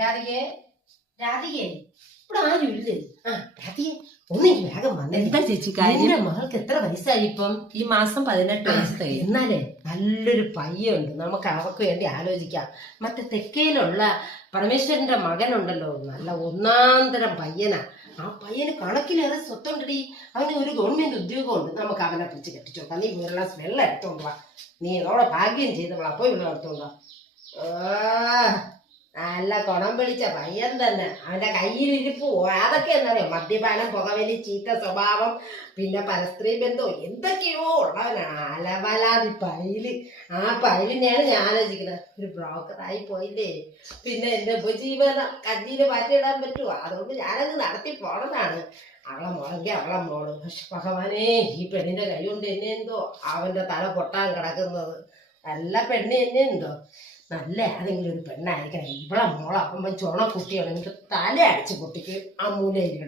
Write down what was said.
രാധികേ രാധികേ ഇവിടെ ആരും ഇല്ലേ? ആ രാധികേ ഒന്നെങ്കിൽ വേഗം വന്നേ. എന്താ ചേച്ചി കാര്യം? എന്റെ മകൾക്ക് എത്ര വയസ്സായി ഇപ്പം? ഈ മാസം 18 വയസ്സായി. എന്നാലേ നല്ലൊരു പയ്യുണ്ട്, നമുക്ക് അവർക്ക് വേണ്ടി ആലോചിക്കാം. മറ്റേ തെക്കയിലുള്ള പരമേശ്വരന്റെ മകനുണ്ടല്ലോ, നല്ല ഒന്നാന്തരം പയ്യനാ. ആ പയ്യന് കണക്കിലേറെ സ്വത്തുണ്ടടി. അവന് ഒരു ഗവൺമെന്റ് ഉദ്യോഗമുണ്ട്. നമുക്ക് അവനെ പിടിച്ച് കെട്ടിച്ചോക്കാം. നീ ഒരു ഗ്ലാസ് വെള്ളം എടുത്തോണ്ട് വാ. നീ ഇതോടെ ഭാഗ്യം ചെയ്തോളാം. പോയി വെള്ളം എടുത്തോണ്ട് വാ. നല്ല കുണം പിടിച്ച പയ്യൻ തന്നെ. അവന്റെ കയ്യിലിരിപ്പ് അതൊക്കെ എന്നറിയോ, മദ്യപാനം, പുകവലി, ചീത്ത സ്വഭാവം, പിന്നെ പരസ്ത്രീ ബന്ധവും എന്തൊക്കെയോ ഉള്ളവനാണ്. അലവലാതി പൈല്. ആ പൈലിനെയാണ് ഞാൻ ആലോചിക്കുന്നത്. ഒരു ബ്രോക്കറായി പോയില്ലേ, പിന്നെ എന്റെ ഉപജീവനം കഞ്ഞിയിൽ മാറ്റിയിടാൻ പറ്റുമോ? അതുകൊണ്ട് ഞാനത് നടത്തി പോണതാണ്. അവളെ മോളെങ്കിൽ അവളെ മോള്. പക്ഷെ ഭഗവാനേ, ഈ പെണ്ണിന്റെ കൈ കൊണ്ട് എന്നെ എന്തോ അവന്റെ തല പൊട്ടാൻ കിടക്കുന്നത്. നല്ല പെണ്ണ് എന്നെ എന്തോ നല്ല ഏതെങ്കിലും ഒരു പെണ്ണായിരിക്കണം. ഇവളെ മോളെ അപ്പം ചോണ കുട്ടിയാണ്. എന്നിട്ട് തല അടിച്ച് പൊട്ടിക്ക് ആ മൂലയിരിക്കണം.